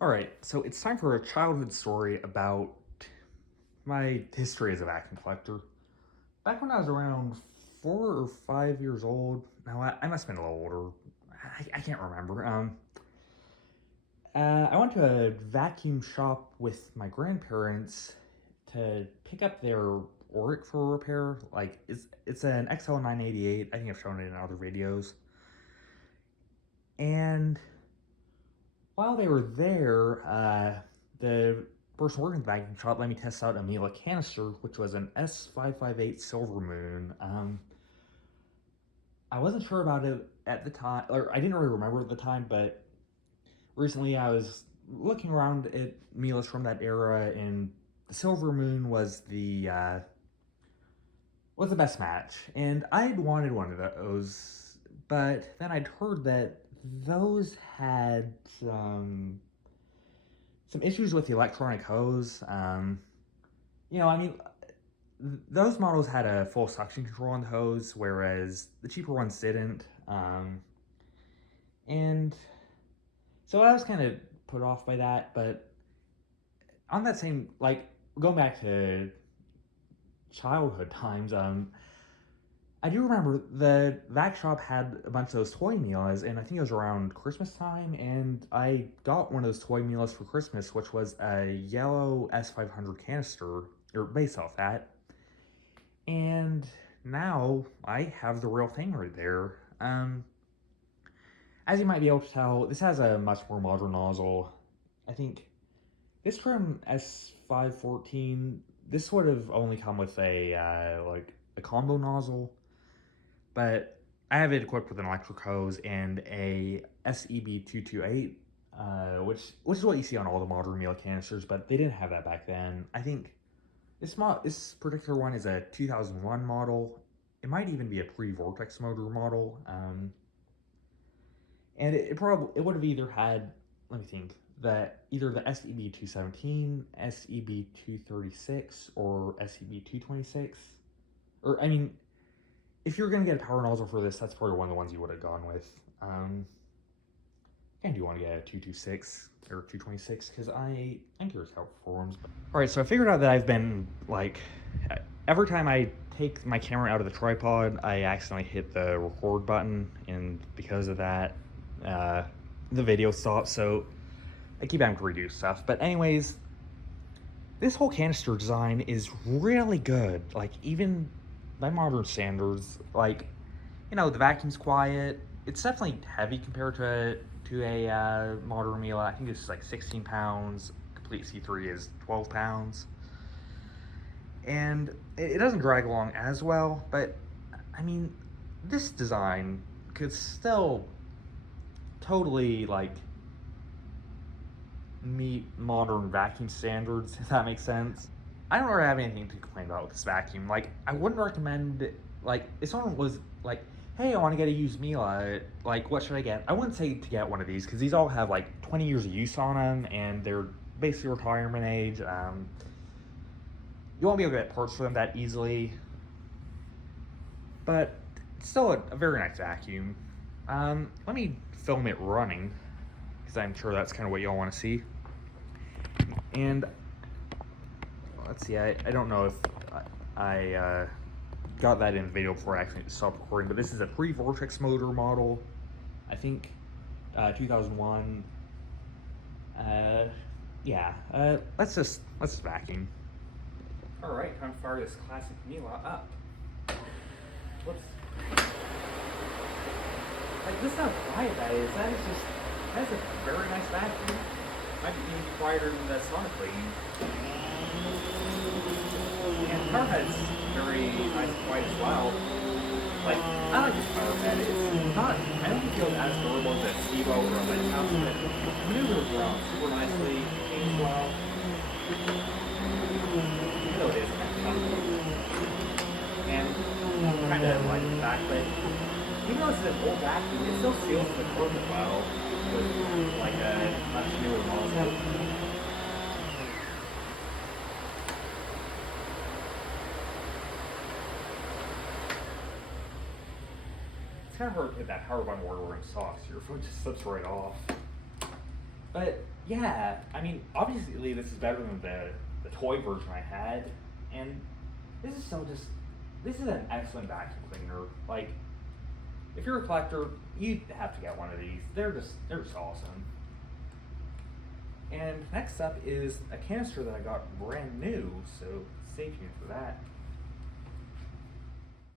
Alright, so it's time for a childhood story about my history as a vacuum collector. Back when I was around 4 or 5 years old, no, I must have been a little older. I can't remember. I went to a vacuum shop with my grandparents to pick up their Oric for repair. Like, it's an XL988. I think I've shown it in other videos. And while they were there, the person working at the vacuum shop let me test out a Miele canister, which was an S558 Silver Moon. I wasn't sure about it at the time, or I didn't really remember at the time, but recently I was looking around at Miele's from that era, and the Silver Moon was the best match, and I'd wanted one of those, but then I'd heard that those had some issues with the electronic hose. I mean, those models had a full suction control on the hose, whereas the cheaper ones didn't. And so I was kind of put off by that, but on that same, like, going back to childhood times, I do remember the vac shop had a bunch of those toy Mieles, and I think it was around Christmas time, and I got one of those toy Mieles for Christmas, which was a yellow S500 canister, or based off that. And now I have the real thing right there. As you might be able to tell, this has a much more modern nozzle. I think this trim S514, this would have only come with a combo nozzle, but I have it equipped with an electric hose and a SEB228, which is what you see on all the modern Miele canisters, but they didn't have that back then. I think this particular one is a 2001 model. It might even be a pre-vortex motor model, and it would have either had, let me think, either the SEB217, SEB236, or SEB226. Or, I mean, if you're going to get a power nozzle for this, that's probably one of the ones you would have gone with. And do you want to get a 226 or 226? Because I'm curious how it performs. Alright, so I figured out that I've been, like, every time I take my camera out of the tripod, I accidentally hit the record button, and because of that, the video stops, so I keep having to redo stuff. But anyways, this whole canister design is really good. Like, even by modern standards, like, the vacuum's quiet. It's definitely heavy compared to a modern Miele. I think this is like 16 pounds. Complete C3 is 12 pounds. And it doesn't drag along as well, but, I mean, this design could still totally, like, meet modern vacuum standards, if that makes sense. I don't really have anything to complain about with this vacuum. Like, I wouldn't recommend, like, if someone was like, hey, I want to get a used Miele, like, what should I get? I wouldn't say to get one of these, because these all have, like, 20 years of use on them, and they're basically retirement age. You won't be able to get parts for them that easily, but it's still a very nice vacuum. Let me film it running, because I'm sure that's kind of what y'all want to see. And let's see, I don't know if I got that in the video before I actually stopped recording, but this is a pre-vortex motor model. I think 2001. Yeah, let's just vacuum. All right, time to fire this classic Miele up. Whoops. Like, this is how quiet that is. That's a very nice vacuum. Might be even quieter than the sonically. And the power head's very nice and quiet as well. Like, I like this power head. It's not, I don't feel as durable as a Stevo or a Lighthouse, but it maneuvers around super nicely, aims well. Even though it is kind of funky. And kind of like the fact that even though it's an old vacuum, it still seals the carpet well with like a much newer nozzle. It's kind of hard to hit that power button where we're in socks. Your foot just slips right off. But yeah, I mean, obviously this is better than the toy version I had, and this is this is an excellent vacuum cleaner. Like, if you're a collector, you have to get one of these. They're just awesome. And next up is a canister that I got brand new, so stay tuned for that.